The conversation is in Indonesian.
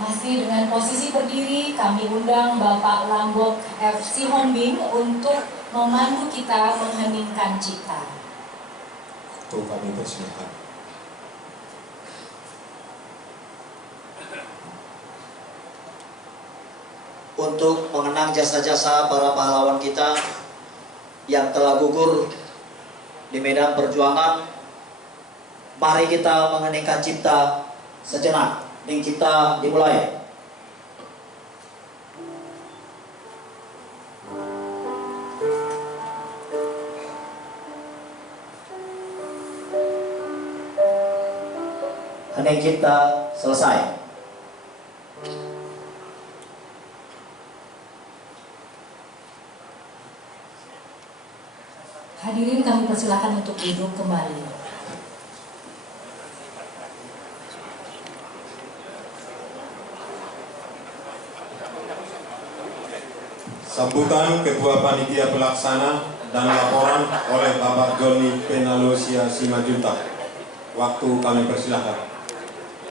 Masih dengan posisi berdiri, kami undang Bapak Lambok F. Sihombing untuk memandu kita mengheningkan cipta. Tuh kami persilakan. Untuk mengenang jasa-jasa para pahlawan kita yang telah gugur di medan perjuangan, mari kita mengheningkan cipta sejenak. Hening cipta dimulai. Hening cipta selesai. Hadirin kami persilakan untuk duduk kembali. Sambutan Ketua Panitia Pelaksana dan laporan oleh Bapak Joni Penalosia Simajuntak. Waktu kami persilahkan.